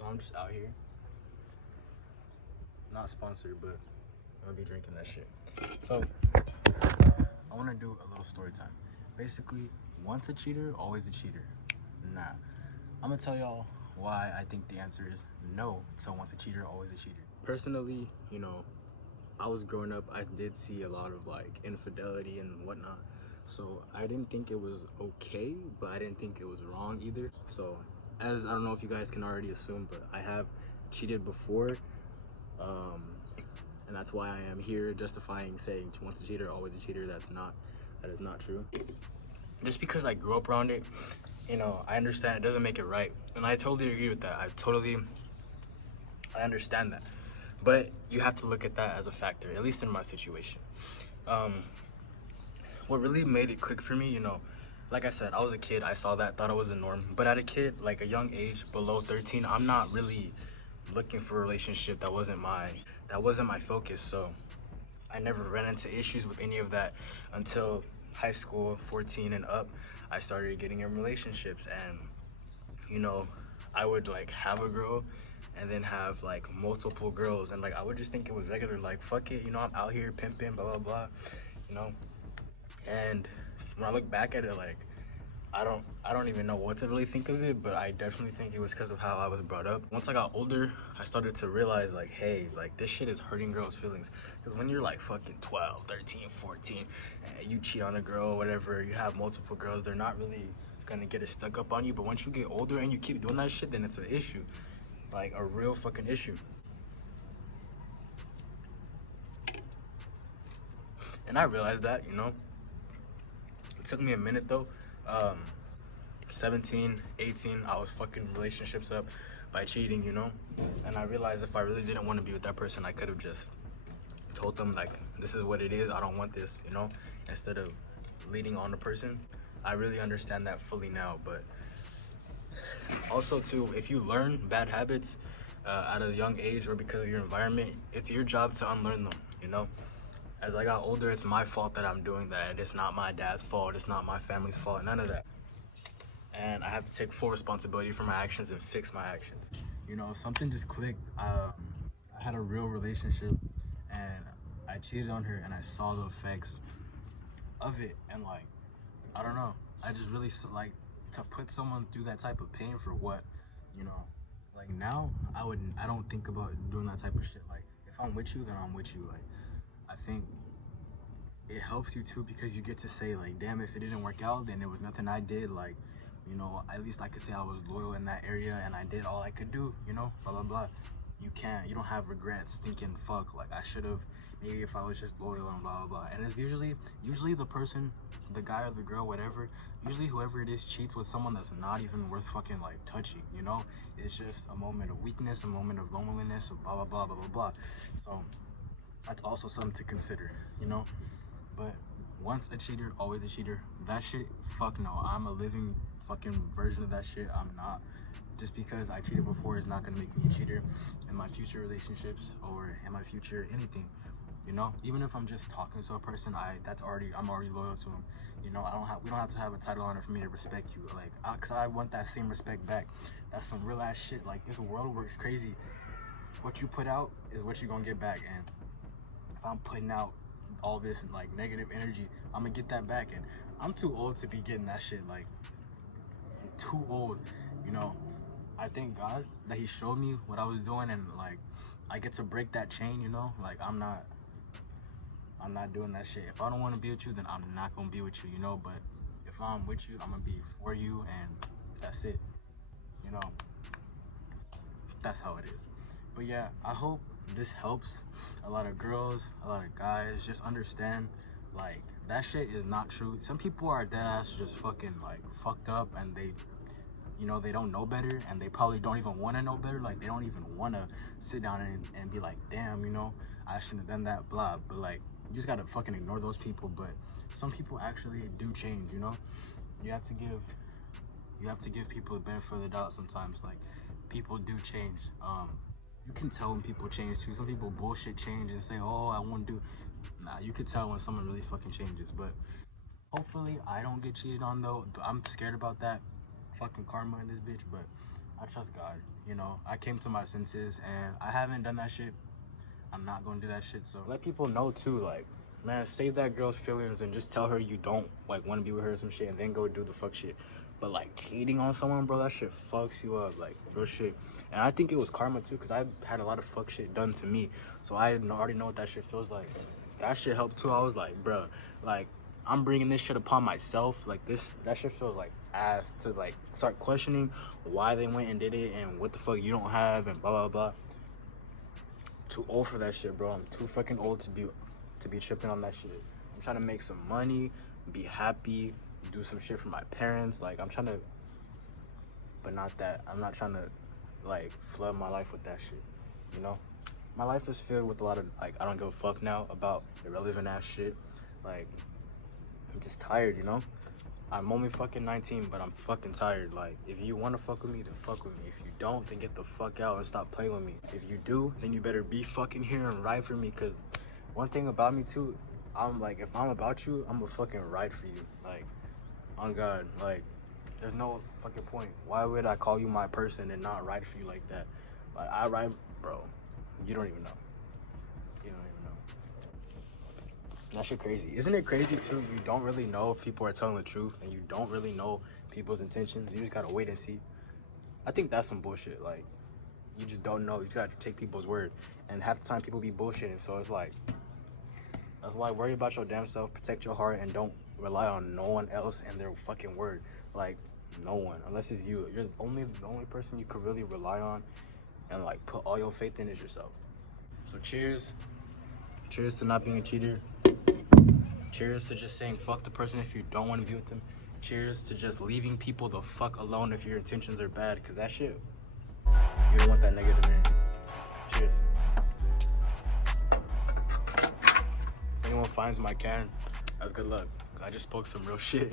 So I'm just out here, not sponsored, but I'm gonna be drinking that shit. So I want to do a little story time. Basically, once a cheater, always a cheater. Nah, I'm gonna tell y'all why I think the answer is no. So once a cheater, always a cheater. Personally, I was growing up, I did see a lot of like infidelity and whatnot. So I didn't think it was okay, but I didn't think it was wrong either. So as I don't know if you guys can already assume, but I have cheated before. Um, and that's why I am here justifying saying once a cheater, always a cheater. That is not true. Just because I grew up around it, I understand it doesn't make it right. And I totally agree with that. I understand that. But you have to look at that as a factor, at least in my situation. Um, what really made it click for me, like I said, I was a kid, I saw that, thought it was the norm. But at a kid, like a young age, below 13, I'm not really looking for a relationship that wasn't my focus. So I never ran into issues with any of that until high school, 14 and up. I started getting in relationships, and I would like have a girl and then have like multiple girls, and like I would just think it was regular, like fuck it, I'm out here pimping, blah blah blah, you know. And when I look back at it, like I don't even know what to really think of it, but I definitely think it was because of how I was brought up. Once I got older, I started to realize like, hey, like this shit is hurting girls' feelings. Because when you're like fucking 12, 13, 14, and you cheat on a girl, whatever, you have multiple girls, they're not really gonna get it stuck up on you. But once you get older and you keep doing that shit, then it's an issue, like a real fucking issue. And I realized that, it took me a minute though. Um, 17, 18, I was fucking relationships up by cheating, And I realized if I really didn't want to be with that person, I could have just told them like, this is what it is, I don't want this, instead of leading on the person. I really understand that fully now. But also too, if you learn bad habits at a young age or because of your environment, it's your job to unlearn them. As I got older, it's my fault that I'm doing that. It's not my dad's fault, it's not my family's fault, none of that. And I have to take full responsibility for my actions and fix my actions. Something just clicked. I had a real relationship, and I cheated on her, and I saw the effects of it. And like, I don't know, I just really like to put someone through that type of pain for what, you know. Like now, I don't think about doing that type of shit. Like if I'm with you, then I'm with you. Like I think it helps you too because you get to say like, damn, if it didn't work out, then there was nothing I did. Like, at least I could say I was loyal in that area and I did all I could do, blah blah blah. You don't have regrets thinking, fuck, like I should have, maybe if I was just loyal and blah blah blah. And it's usually the person, the guy or the girl, whatever, usually whoever it is cheats with someone that's not even worth fucking like touching, It's just a moment of weakness, a moment of loneliness, blah blah blah blah blah blah. So that's also something to consider, But once a cheater, always a cheater. That shit, fuck no. I'm a living fucking version of that shit. I'm not. Just because I cheated before is not gonna make me a cheater in my future relationships or in my future anything. Even if I'm just talking to a person, I'm already loyal to him. We don't have to have a title on it for me to respect you. Like, cause I want that same respect back. That's some real ass shit. Like, this world works crazy. What you put out is what you're gonna get back. And if I'm putting out all this like negative energy, I'm gonna get that back. And I'm too old to be getting that shit. Like, I'm too old. I thank God that he showed me what I was doing, and like I get to break that chain. Like I'm not doing that shit. If I don't want to be with you, then I'm not gonna be with you. But if I'm with you, I'm gonna be for you, and that's it. you know that's how it is. But yeah, I hope this helps a lot of girls, a lot of guys just understand, like, that shit is not true. Some people are dead ass just fucking like fucked up, and they don't know better, and they probably don't even want to know better. Like, they don't even want to sit down and be like, damn, I shouldn't have done that, blah. But like, you just gotta fucking ignore those people. But some people actually do change. You have to give people the benefit of the doubt sometimes. Like, people do change. You can tell when people change too. Some people bullshit change and say, oh, I won't do. Nah, you could tell when someone really fucking changes. But hopefully I don't get cheated on though. I'm scared about that fucking karma in this bitch, but I trust God. you know, I came to my senses and I haven't done that shit. I'm not gonna do that shit. So let people know too, like, man, save that girl's feelings and just tell her you don't like want to be with her or some shit, and then go do the fuck shit. But like cheating on someone, bro, that shit fucks you up, like real shit. And I think it was karma too, cause I had a lot of fuck shit done to me, so I already know what that shit feels like. That shit helped too. I was like, bro, like I'm bringing this shit upon myself. Like that shit feels like ass to like start questioning why they went and did it and what the fuck you don't have and blah blah blah. Too old for that shit, bro. I'm too fucking old to be tripping on that shit. I'm trying to make some money, be happy, do some shit for my parents. Like I'm trying to, but not that. I'm not trying to like flood my life with that shit. You know, my life is filled with a lot of like I don't give a fuck now about irrelevant ass shit. Like I'm just tired, you know. I'm only fucking 19, but I'm fucking tired. Like, if you want to fuck with me, then fuck with me. If you don't, then get the fuck out and stop playing with me. If you do, then you better be fucking here and ride for me. Because one thing about me, too, I'm like, if I'm about you, I'm gonna fucking ride for you. Like, on God, like, there's no fucking point. Why would I call you my person and not ride for you like that? Like, I ride, bro. You don't even know. You don't even know. That shit crazy. Isn't it crazy too? You don't really know if people are telling the truth and you don't really know people's intentions. You just gotta wait and see. I think that's some bullshit. Like, you just don't know. You just gotta take people's word. And half the time people be bullshitting. So it's like, that's why worry about your damn self, protect your heart, and don't rely on no one else and their fucking word. Like, no one. Unless it's you. You're the only person you could really rely on and like put all your faith in is yourself. So cheers. Cheers to not being a cheater. Cheers to just saying fuck the person if you don't want to be with them. Cheers to just leaving people the fuck alone if your intentions are bad, because that shit, you don't want that negative energy. Cheers. If anyone finds my can, that's good luck, because I just spoke some real shit.